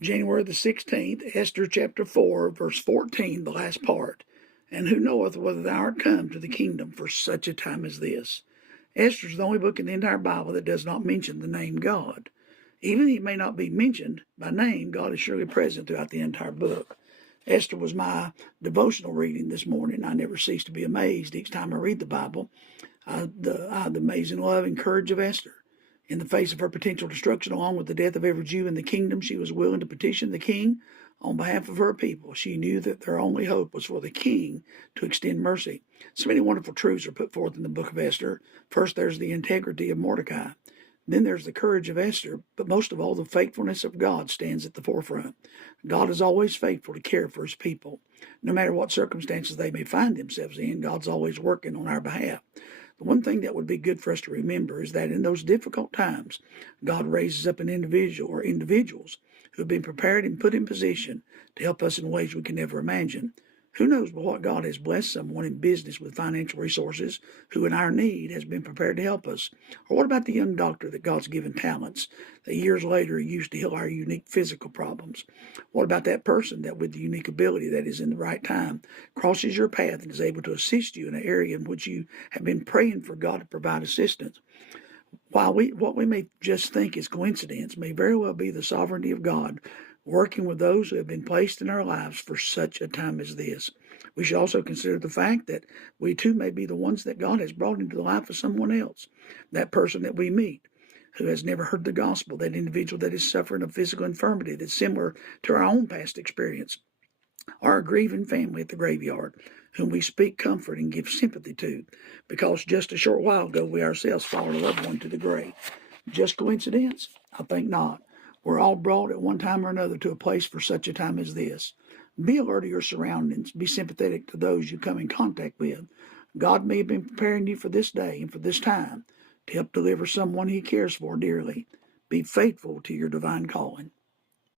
January the 16th, Esther chapter 4, verse 14, the last part. And who knoweth whether thou art come to the kingdom for such a time as this? Esther's the only book in the entire Bible that does not mention the name God. Even he may not be mentioned by name, God is surely present throughout the entire book. Esther was my devotional reading this morning. I never cease to be amazed each time I read the Bible. The amazing love and courage of Esther. In the face of her potential destruction, along with the death of every Jew in the kingdom, she was willing to petition the king on behalf of her people. She knew that their only hope was for the king to extend mercy. So many wonderful truths are put forth in the book of Esther. First, there's the integrity of Mordecai. Then there's the courage of Esther, but most of all, the faithfulness of God stands at the forefront. God is always faithful to care for his people. No matter what circumstances they may find themselves in, God's always working on our behalf. The one thing that would be good for us to remember is that in those difficult times, God raises up an individual or individuals who have been prepared and put in position to help us in ways we can never imagine. Who knows but what God has blessed someone in business with financial resources who in our need has been prepared to help us? Or what about the young doctor that God's given talents that years later he used to heal our unique physical problems? What about that person that with the unique ability that is in the right time crosses your path and is able to assist you in an area in which you have been praying for God to provide assistance? While what we may just think is coincidence may very well be the sovereignty of God working with those who have been placed in our lives for such a time as this. We should also consider the fact that we too may be the ones that God has brought into the life of someone else. That person that we meet who has never heard the gospel, that individual that is suffering a physical infirmity that's similar to our own past experience, or a grieving family at the graveyard, whom we speak comfort and give sympathy to, because just a short while ago we ourselves followed a loved one to the grave. Just coincidence? I think not. We're all brought at one time or another to a place for such a time as this. Be alert of your surroundings. Be sympathetic to those you come in contact with. God may have been preparing you for this day and for this time to help deliver someone he cares for dearly. Be faithful to your divine calling.